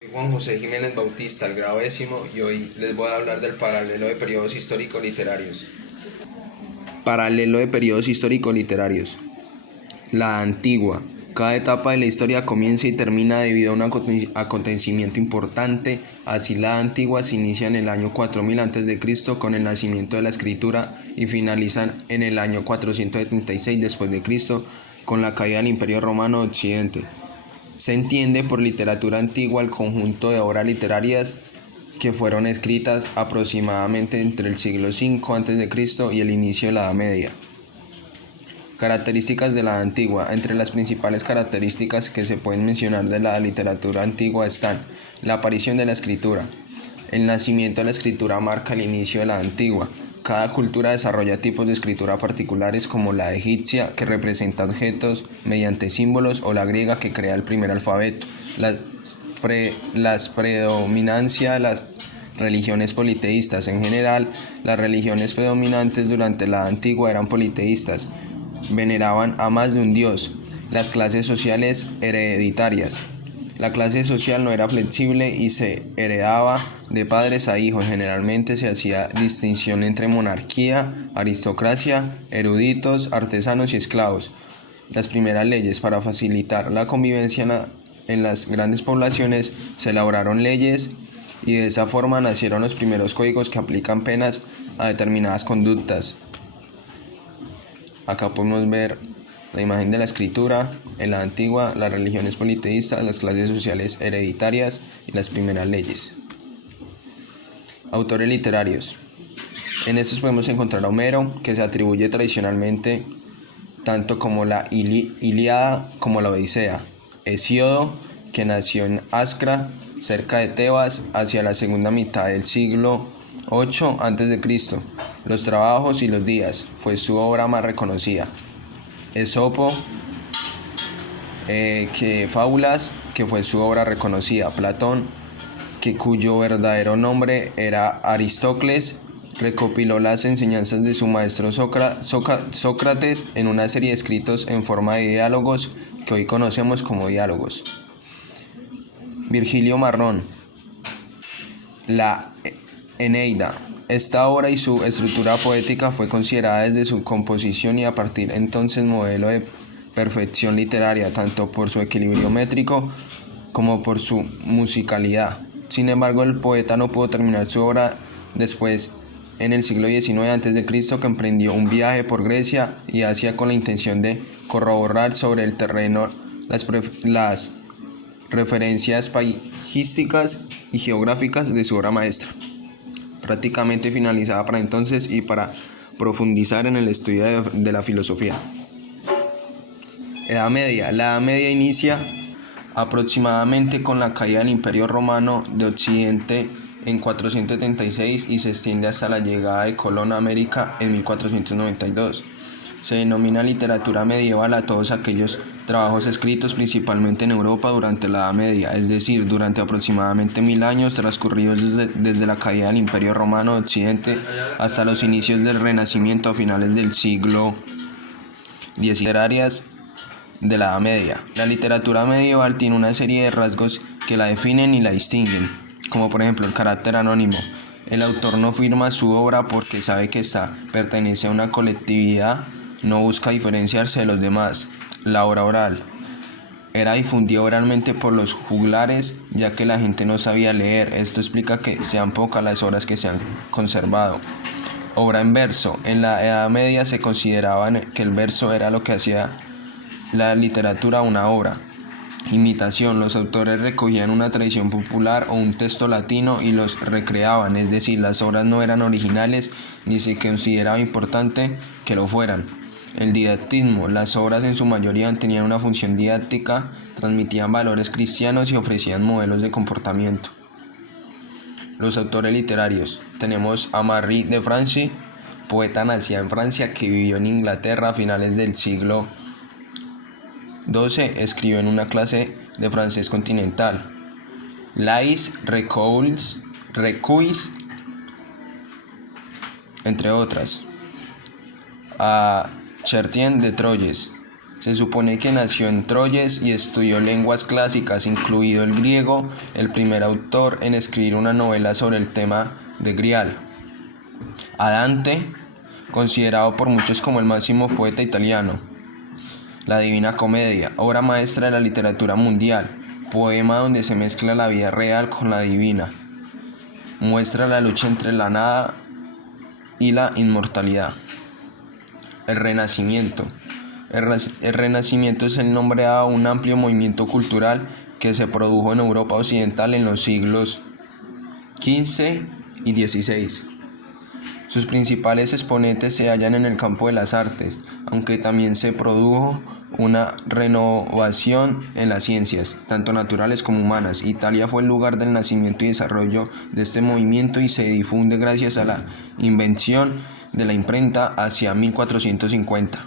Soy Juan José Jiménez Bautista, el grado décimo, y hoy les voy a hablar del paralelo de periodos histórico-literarios. Paralelo de periodos histórico-literarios. La antigua. Cada etapa de la historia comienza y termina debido a un acontecimiento importante. Así la antigua se inicia en el año 4000 a.C. con el nacimiento de la escritura y finaliza en el año 476 después de Cristo con la caída del Imperio Romano de Occidente. Se entiende por literatura antigua el conjunto de obras literarias que fueron escritas aproximadamente entre el siglo V a.C. y el inicio de la Edad Media. Características de la antigua. Entre las principales características que se pueden mencionar de la literatura antigua están la aparición de la escritura. El nacimiento de la escritura marca el inicio de la antigua. Cada cultura desarrolla tipos de escritura particulares como la egipcia, que representa objetos mediante símbolos, o la griega, que crea el primer alfabeto. Las predominancia de las religiones politeístas. En general, las religiones predominantes durante la antigua eran politeístas. Veneraban a más de un dios. Las clases sociales hereditarias. La clase social no era flexible y se heredaba de padres a hijos. Generalmente se hacía distinción entre monarquía, aristocracia, eruditos, artesanos y esclavos. Las primeras leyes. Para facilitar la convivencia en las grandes poblaciones, se elaboraron leyes y de esa forma nacieron los primeros códigos que aplican penas a determinadas conductas. Acá podemos ver la imagen de la escritura en la antigua, las religiones politeístas, las clases sociales hereditarias y las primeras leyes. Autores literarios. En estos podemos encontrar a Homero, que se atribuye tradicionalmente tanto como la Ilíada como la Odisea. Hesíodo, que nació en Ascra, cerca de Tebas, hacia la segunda mitad del siglo VIII a.C. Los trabajos y los días fue su obra más reconocida. Esopo, que Fábulas, que fue su obra reconocida. Platón, cuyo verdadero nombre era Aristócles, recopiló las enseñanzas de su maestro Sócrates en una serie de escritos en forma de diálogos que hoy conocemos como diálogos. Virgilio Marrón, la Eneida. Esta obra y su estructura poética fue considerada desde su composición y a partir entonces modelo de perfección literaria, tanto por su equilibrio métrico como por su musicalidad. Sin embargo, el poeta no pudo terminar su obra después, en el siglo XIX a.C., que emprendió un viaje por Grecia y Asia con la intención de corroborar sobre el terreno las referencias paisajísticas y geográficas de su obra maestra, prácticamente finalizada para entonces, y para profundizar en el estudio de la filosofía. Edad Media. La Edad Media inicia aproximadamente con la caída del Imperio Romano de Occidente en 476 y se extiende hasta la llegada de Colón a América en 1492. Se denomina literatura medieval a todos aquellos trabajos escritos principalmente en Europa durante la Edad Media, es decir, durante aproximadamente 1000 años transcurridos desde la caída del Imperio Romano de Occidente hasta los inicios del Renacimiento a finales del siglo XIX. Literarias de la Edad Media. La literatura medieval tiene una serie de rasgos que la definen y la distinguen, como por ejemplo el carácter anónimo. El autor no firma su obra porque sabe que ésta pertenece a una colectividad, no busca diferenciarse de los demás. La obra oral. Era difundida oralmente por los juglares, ya que la gente no sabía leer. Esto explica que sean pocas las obras que se han conservado. Obra en verso. En la Edad Media se consideraba que el verso era lo que hacía la literatura una obra. Imitación. Los autores recogían una tradición popular o un texto latino y los recreaban, es decir, las obras no eran originales ni se consideraba importante que lo fueran. El didactismo. Las obras en su mayoría tenían una función didáctica, transmitían valores cristianos y ofrecían modelos de comportamiento. Los autores literarios. Tenemos a Marie de Francy, poeta nacida en Francia que vivió en Inglaterra a finales del siglo XII, escribió en una clase de francés continental. Lais, Recueils, entre otras. A Chartier de Troyes, Se supone que nació en Troyes y estudió lenguas clásicas, incluido el griego, el primer autor en escribir una novela sobre el tema de Grial. A Dante, considerado por muchos como el máximo poeta italiano. La Divina Comedia, obra maestra de la literatura mundial, poema donde se mezcla la vida real con la divina. Muestra la lucha entre la nada y la inmortalidad. El Renacimiento. El Renacimiento es el nombre dado a un amplio movimiento cultural que se produjo en Europa Occidental en los siglos XV y XVI. Sus principales exponentes se hallan en el campo de las artes, aunque también se produjo una renovación en las ciencias, tanto naturales como humanas. Italia fue el lugar del nacimiento y desarrollo de este movimiento y se difunde gracias a la invención de la imprenta hacia 1450.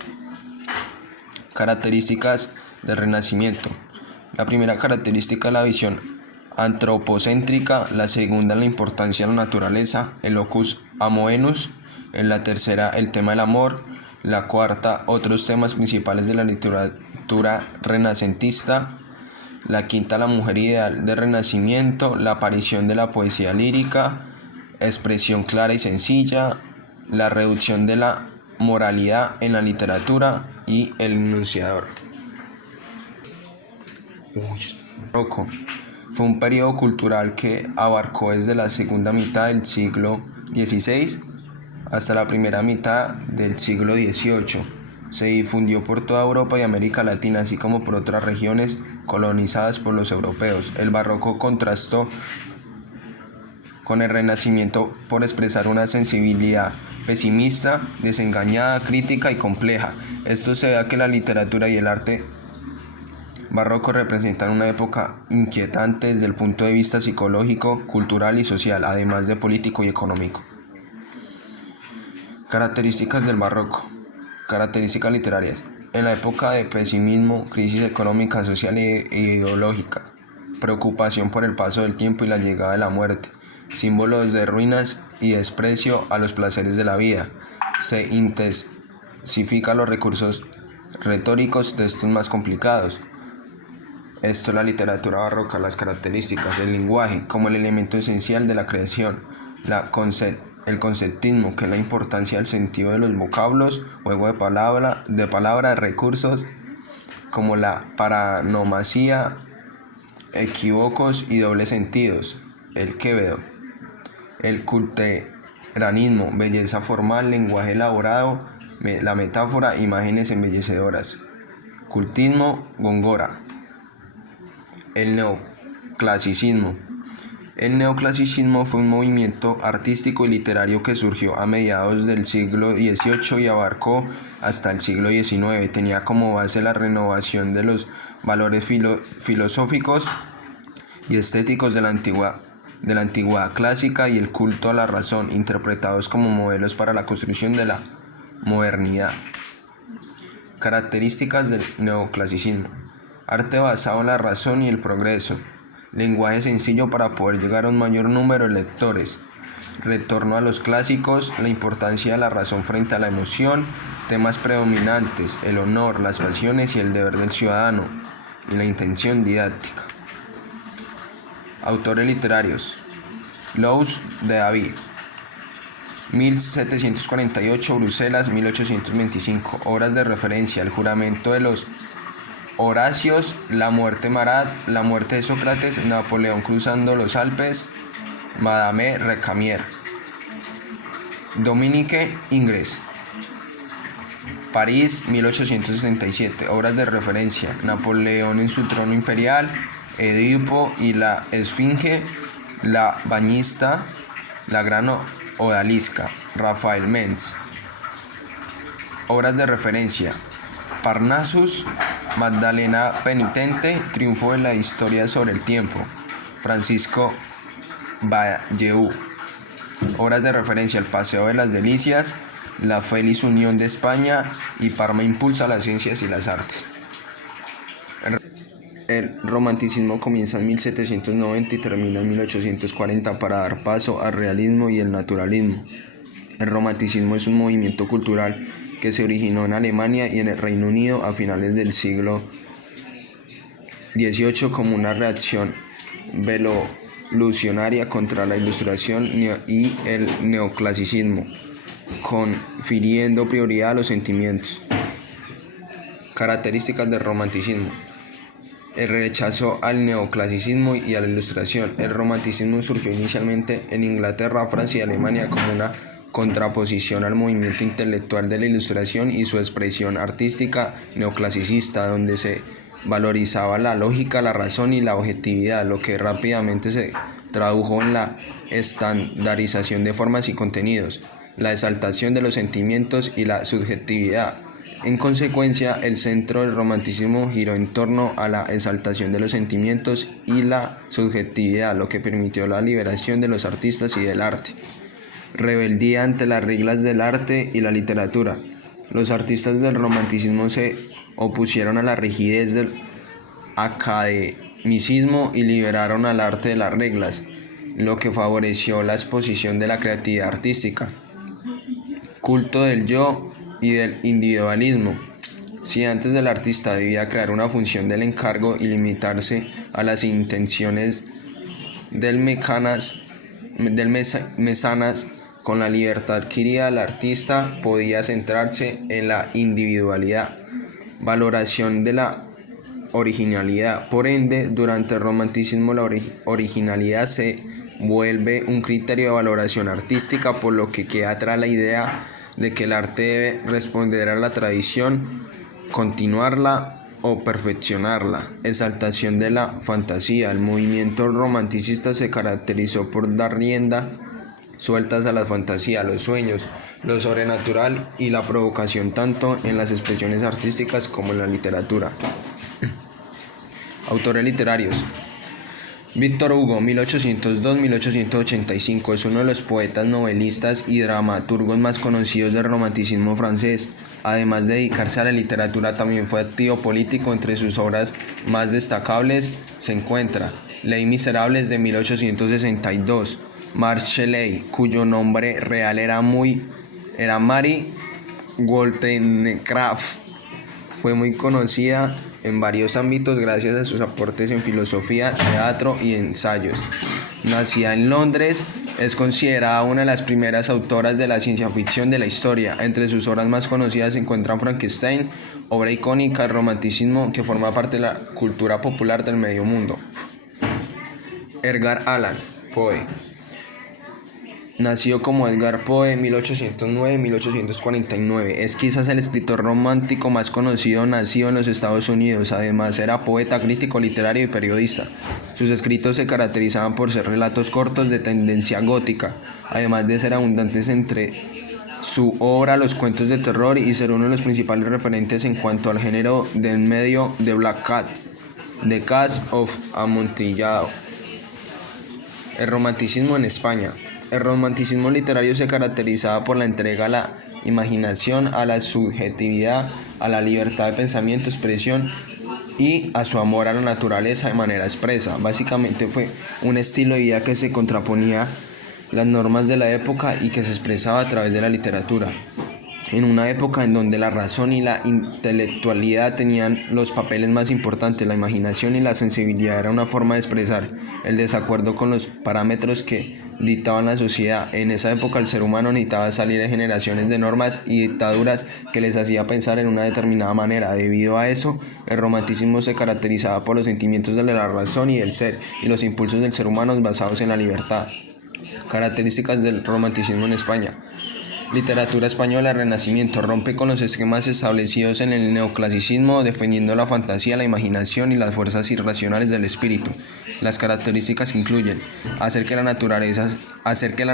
Características del Renacimiento. La primera característica es la visión antropocéntrica, la segunda la importancia de la naturaleza, el locus amoenus, la tercera el tema del amor, la cuarta otros temas principales de la literatura renacentista, la quinta la mujer ideal del Renacimiento, la aparición de la poesía lírica, expresión clara y sencilla, la reducción de la moralidad en la literatura y el enunciador. Barroco. Fue un periodo cultural que abarcó desde la segunda mitad del siglo XVI hasta la primera mitad del siglo XVIII. Se difundió por toda Europa y América Latina, así como por otras regiones colonizadas por los europeos. El barroco contrastó con el Renacimiento por expresar una sensibilidad pesimista, desengañada, crítica y compleja. Esto se da que la literatura y el arte barroco representan una época inquietante desde el punto de vista psicológico, cultural y social, además de político y económico. Características del barroco. Características literarias. En la época de pesimismo, crisis económica, social e ideológica, preocupación por el paso del tiempo y la llegada de la muerte, símbolos de ruinas y desprecio a los placeres de la vida. Se intensifican los recursos retóricos, textos más complicados. Esto es la literatura barroca. Las características del lenguaje como el elemento esencial de la creación, el conceptismo, que es la importancia del sentido de los vocablos, juego de palabra, recursos como la paranomasia, equívocos y dobles sentidos, el quevedo, el culteranismo, belleza formal, lenguaje elaborado, la metáfora, imágenes embellecedoras, cultismo, góngora. El neoclasicismo. El neoclasicismo fue un movimiento artístico y literario que surgió a mediados del siglo XVIII y abarcó hasta el siglo XIX. Tenía como base la renovación de los valores filosóficos y estéticos de la antigüedad clásica y el culto a la razón, interpretados como modelos para la construcción de la modernidad. Características del neoclasicismo. Arte basado en la razón y el progreso. Lenguaje sencillo para poder llegar a un mayor número de lectores. Retorno a los clásicos, la importancia de la razón frente a la emoción, temas predominantes, el honor, las pasiones y el deber del ciudadano, y la intención didáctica. Autores literarios. Louis de David, 1748, Bruselas, 1825. Obras de referencia: El juramento de los Horacios, La muerte Marat, La muerte de Sócrates, Napoleón cruzando los Alpes, Madame Recamier. Dominique Ingres, París, 1867. Obras de referencia: Napoleón en su trono imperial, Edipo y la Esfinge, La bañista, La gran odalisca, Rafael Mengs. Obras de referencia: Parnassus, Magdalena penitente, Triunfo de la historia sobre el tiempo, Francisco Valleu. Obras de referencia: El paseo de las delicias, La feliz unión de España y Parma impulsa las ciencias y las artes. El romanticismo comienza en 1790 y termina en 1840 para dar paso al realismo y el naturalismo. El romanticismo es un movimiento cultural que se originó en Alemania y en el Reino Unido a finales del siglo XVIII como una reacción revolucionaria contra la Ilustración y el neoclasicismo, confiriendo prioridad a los sentimientos. Características del romanticismo. El rechazo al neoclasicismo y a la Ilustración. El romanticismo surgió inicialmente en Inglaterra, Francia y Alemania como una contraposición al movimiento intelectual de la Ilustración y su expresión artística neoclasicista, donde se valorizaba la lógica, la razón y la objetividad, lo que rápidamente se tradujo en la estandarización de formas y contenidos, la exaltación de los sentimientos y la subjetividad. En consecuencia, el centro del romanticismo giró en torno a la exaltación de los sentimientos y la subjetividad, lo que permitió la liberación de los artistas y del arte. Rebeldía ante las reglas del arte y la literatura. Los artistas del romanticismo se opusieron a la rigidez del academicismo y liberaron al arte de las reglas, lo que favoreció la exposición de la creatividad artística. Culto del yo y del individualismo. Si antes el artista debía crear una función del encargo y limitarse a las intenciones del mecenas, con la libertad adquirida el artista podía centrarse en la individualidad, valoración de la originalidad. Por ende, durante el romanticismo la originalidad se vuelve un criterio de valoración artística, por lo que queda atrás la idea de que el arte debe responder a la tradición, continuarla o perfeccionarla. Exaltación de la fantasía. El movimiento romanticista se caracterizó por dar rienda sueltas a la fantasía, los sueños, lo sobrenatural y la provocación tanto en las expresiones artísticas como en la literatura. Autores literarios. Víctor Hugo, 1802-1885, es uno de los poetas, novelistas y dramaturgos más conocidos del romanticismo francés. Además de dedicarse a la literatura, también fue activo político. Entre sus obras más destacables se encuentra Les Miserables de 1862, Marche-Ley, cuyo nombre real era Marie Wollstonecraft. Fue muy conocida en varios ámbitos gracias a sus aportes en filosofía, teatro y ensayos. Nacida en Londres, es considerada una de las primeras autoras de la ciencia ficción de la historia. Entre sus obras más conocidas se encuentran Frankenstein, obra icónica del romanticismo que forma parte de la cultura popular del medio mundo. Edgar Allan Poe. Nació como Edgar Poe en 1809-1849. Es quizás el escritor romántico más conocido nacido en los Estados Unidos. Además, era poeta, crítico literario y periodista. Sus escritos se caracterizaban por ser relatos cortos de tendencia gótica, además de ser abundantes entre su obra los cuentos de terror y ser uno de los principales referentes en cuanto al género del medio de Black Cat, The Case of Amontillado. El romanticismo en España. El romanticismo literario se caracterizaba por la entrega a la imaginación, a la subjetividad, a la libertad de pensamiento, expresión y a su amor a la naturaleza de manera expresa. Básicamente fue un estilo de vida que se contraponía a las normas de la época y que se expresaba a través de la literatura. En una época en donde la razón y la intelectualidad tenían los papeles más importantes, la imaginación y la sensibilidad era una forma de expresar el desacuerdo con los parámetros que dictaban la sociedad. En esa época el ser humano necesitaba salir de generaciones de normas y dictaduras que les hacía pensar en una determinada manera. Debido a eso, el romanticismo se caracterizaba por los sentimientos de la razón y del ser, y los impulsos del ser humano basados en la libertad. Características del romanticismo en España. Literatura española, Renacimiento. Rompe con los esquemas establecidos en el neoclasicismo, defendiendo la fantasía, la imaginación y las fuerzas irracionales del espíritu. Las características incluyen hacer que la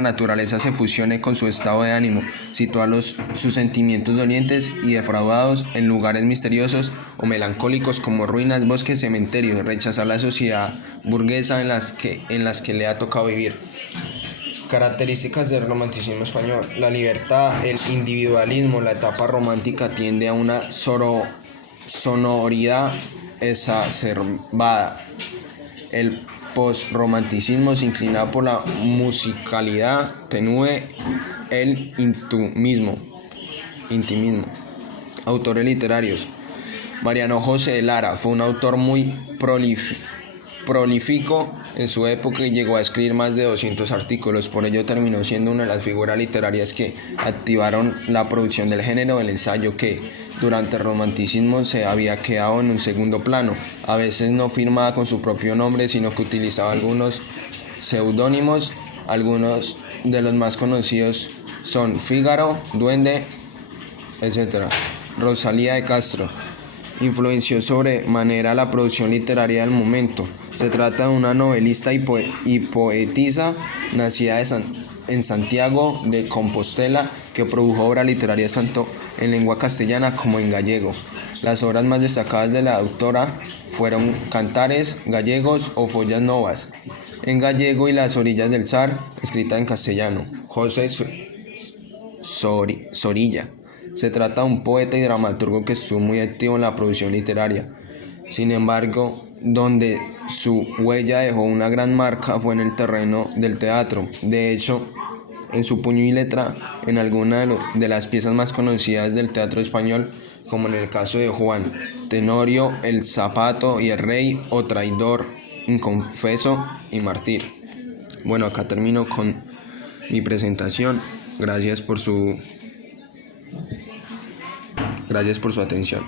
naturaleza se fusione con su estado de ánimo, situar sus sentimientos dolientes y defraudados en lugares misteriosos o melancólicos como ruinas, bosques, cementerios, rechazar la sociedad burguesa en las que le ha tocado vivir. Características del romanticismo español. La libertad, el individualismo. La etapa romántica tiende a una sonoridad exacerbada. El postromanticismo se inclina por la musicalidad tenue, el intimismo. intimismo. Autores literarios. Mariano José de Lara fue un autor muy prolífico en su época y llegó a escribir más de 200 artículos. Por ello terminó siendo una de las figuras literarias que activaron la producción del género del ensayo, que durante el romanticismo se había quedado en un segundo plano. A veces no firmaba con su propio nombre, sino que utilizaba algunos seudónimos. Algunos de los más conocidos son Fígaro, Duende, etc. Rosalía de Castro influenció sobremanera la producción literaria del momento. Se trata de una novelista y poetisa nacida en Santiago de Compostela, que produjo obras literarias tanto en lengua castellana como en gallego. Las obras más destacadas de la autora fueron Cantares gallegos o Follas Novas en gallego y Las orillas del Sar, escrita en castellano. José Zorrilla. Se trata de un poeta y dramaturgo que estuvo muy activo en la producción literaria. Sin embargo, donde su huella dejó una gran marca fue en el terreno del teatro. De hecho, en su puño y letra, en alguna de las piezas más conocidas del teatro español, como en el caso de Juan, Tenorio, El Zapato y el Rey, o Traidor, Inconfeso y Mártir. Bueno, acá termino con mi presentación. Gracias por su atención.